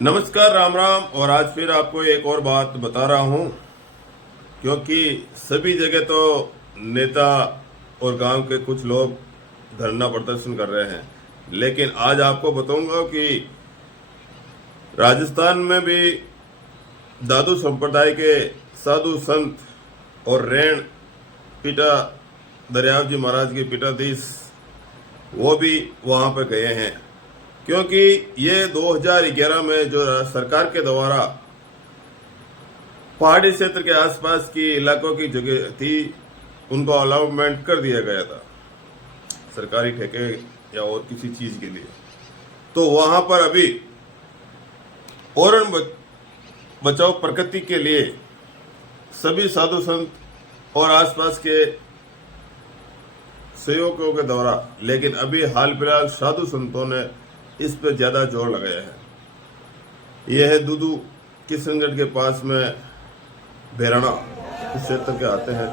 नमस्कार, राम राम। और आज फिर आपको एक और बात बता रहा हूं, क्योंकि सभी जगह तो नेता और गांव के कुछ लोग धरना प्रदर्शन कर रहे हैं, लेकिन आज आपको बताऊंगा कि राजस्थान में भी दादू संप्रदाय के साधु संत और रेण पीटा दरियाव जी महाराज की पीठाधीश वो भी वहां पर गए हैं, क्योंकि ये 2011 में जो सरकार के द्वारा पहाड़ी क्षेत्र के आसपास की इलाकों की जगह थी उनको अलाउमेंट कर दिया गया था सरकारी ठेके या और किसी चीज के लिए। तो वहां पर अभी ओरण बचाओ प्रकृति के लिए सभी साधु संत और आसपास के सहयोगियों के द्वारा, लेकिन अभी हाल फिलहाल साधु संतों ने इस पे ज्यादा जोर लगाया है। यह है दूदू किशनगढ़ के पास में भैराना इस क्षेत्र के आते हैं,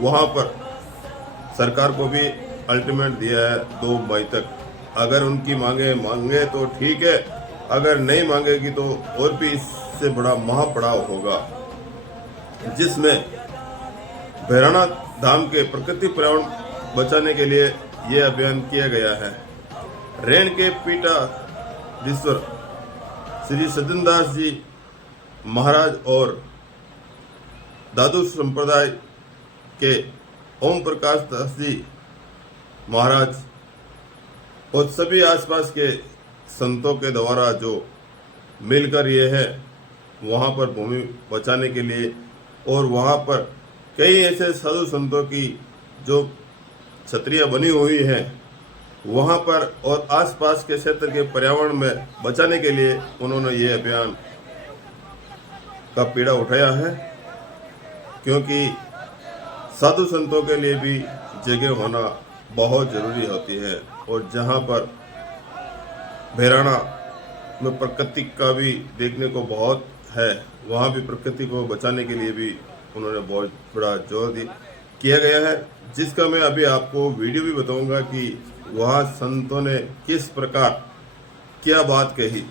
वहां पर सरकार को भी अल्टीमेट दिया है 2 मई तक। अगर उनकी मांगे तो ठीक है, अगर नहीं मांगेगी तो और भी इससे बड़ा महापड़ाव होगा, जिसमें भैराना धाम के प्रकृति पर्यावरण बचाने के लिए यह अभियान किया गया है। रेण के पीठाधीश्वर श्री सज्जनदास जी महाराज और दादू संप्रदाय के ओम प्रकाश दास जी महाराज और सभी आसपास के संतों के द्वारा जो मिलकर ये है वहां पर भूमि बचाने के लिए, और वहां पर कई ऐसे साधु संतों की जो छतरियां बनी हुई हैं वहां पर और आसपास के क्षेत्र के पर्यावरण में बचाने के लिए उन्होंने ये अभियान का पीड़ा उठाया है, क्योंकि साधु संतों के लिए भी जगह होना बहुत जरूरी होती है। और जहां पर भैराना में प्रकृति का भी देखने को बहुत है, वहां भी प्रकृति को बचाने के लिए भी उन्होंने बहुत बड़ा जोर किया गया है, जिसका मैं अभी आपको वीडियो भी बताऊंगा कि वहां संतों ने किस प्रकार क्या बात कही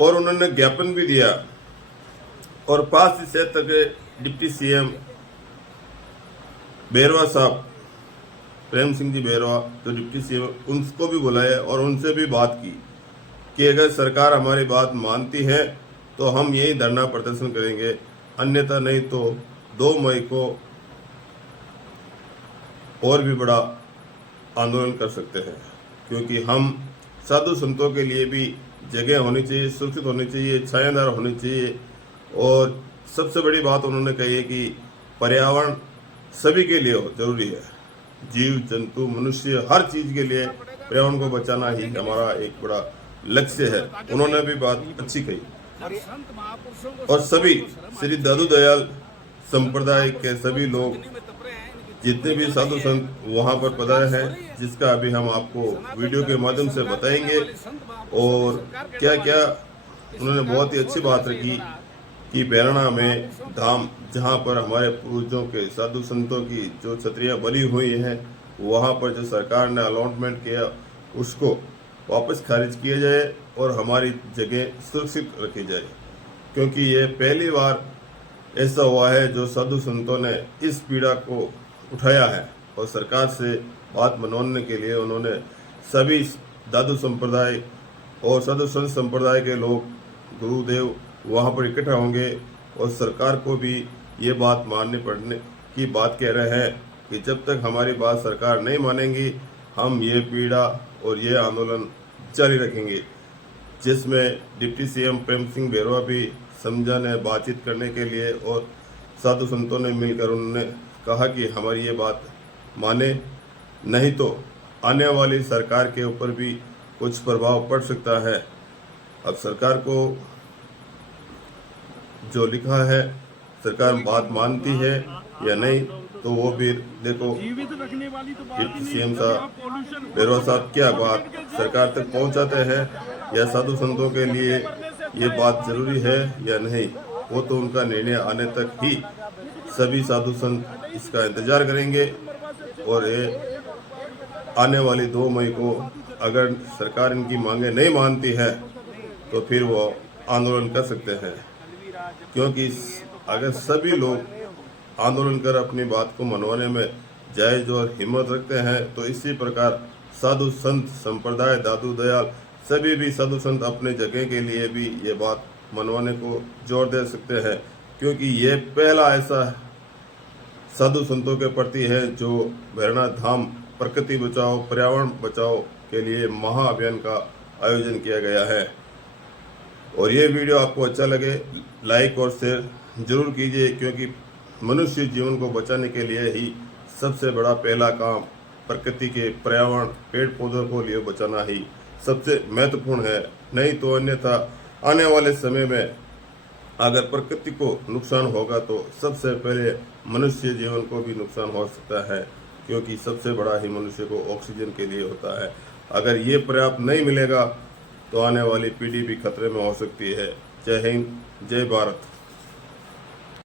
और उन्होंने ज्ञापन भी दिया। और पास क्षेत्र के डिप्टी सीएम बैरवा साहब, प्रेम सिंह जी बैरवा जो डिप्टी सीएम, उनको भी बुलाया और उनसे भी बात की कि अगर सरकार हमारी बात मानती है तो हम यही धरना प्रदर्शन करेंगे, अन्यथा नहीं तो 2 मई को और भी बड़ा आंदोलन कर सकते हैं। क्योंकि हम साधु संतों के लिए भी जगह होनी चाहिए, सुरक्षित होनी चाहिए, छायादार होनी चाहिए। और सबसे बड़ी बात उन्होंने कही है कि पर्यावरण सभी के लिए जरूरी है, जीव जंतु मनुष्य हर चीज के लिए पर्यावरण को बचाना ही हमारा एक बड़ा लक्ष्य है। उन्होंने भी बात अच्छी कही। और सभी श्री दादू दयाल संप्रदाय के सभी लोग जितने भी साधु संत वहां पर पधारे हैं, जिसका अभी हम आपको वीडियो के माध्यम से बताएंगे। और क्या क्या उन्होंने बहुत ही अच्छी बात रखी कि भैराना में धाम जहां पर हमारे पूर्वजों के साधु संतों की जो छतरियां बनी हुई हैं, वहां पर जो सरकार ने अलॉटमेंट किया उसको वापस खारिज किया जाए और हमारी जगह सुरक्षित रखी जाए। क्योंकि ये पहली बार ऐसा हुआ है जो साधु संतों ने इस पीड़ा को उठाया है, और सरकार से बात मनवाने के लिए उन्होंने सभी दादू संप्रदाय और साधु संत संप्रदाय के लोग गुरुदेव वहां पर इकट्ठा होंगे और सरकार को भी ये बात मानने पड़ने की बात कह रहे हैं कि जब तक हमारी बात सरकार नहीं मानेगी हम ये पीड़ा और ये आंदोलन जारी रखेंगे। जिसमें डिप्टी सीएम प्रेम सिंह बैरवा भी समझाने बातचीत करने के लिए और साधु संतों ने मिलकर उन्होंने कहा कि हमारी ये बात माने, नहीं तो आने वाली सरकार के ऊपर भी कुछ प्रभाव पड़ सकता है। अब सरकार को जो लिखा है, सरकार बात मानती है या नहीं, तो वो भी देखो डिप्टी सीएम साहब बैरवा साहब क्या बात सरकार तक पहुंचाते हैं, या साधु संतों के लिए ये बात जरूरी है या नहीं, वो तो उनका निर्णय आने तक ही सभी साधु संत इसका इंतजार करेंगे। और ये आने वाली 2 मई को अगर सरकार इनकी मांगे नहीं मानती है तो फिर वो आंदोलन कर सकते हैं, क्योंकि अगर सभी लोग आंदोलन कर अपनी बात को मनवाने में जायज और हिम्मत रखते हैं तो इसी प्रकार साधु संत संप्रदाय दादू दयाल सभी भी साधु संत अपने जगह के लिए भी ये बात मनवाने को जोर दे सकते हैं, क्योंकि ये पहला ऐसा साधु संतों के प्रति है जो भैरवनाथ धाम प्रकृति बचाओ पर्यावरण बचाओ के लिए महाअभियान का आयोजन किया गया है। और ये वीडियो आपको अच्छा लगे लाइक और शेयर जरूर कीजिए, क्योंकि मनुष्य जीवन को बचाने के लिए ही सबसे बड़ा पहला काम प्रकृति के पर्यावरण पेड़ पौधों को लिए बचाना ही सबसे महत्वपूर्ण है। नहीं तो अन्यथा आने वाले समय में अगर प्रकृति को नुकसान होगा तो सबसे पहले मनुष्य जीवन को भी नुकसान हो सकता है, क्योंकि सबसे बड़ा ही मनुष्य को ऑक्सीजन के लिए होता है। अगर ये पर्याप्त नहीं मिलेगा तो आने वाली पीढ़ी भी खतरे में हो सकती है। जय हिंद, जय भारत।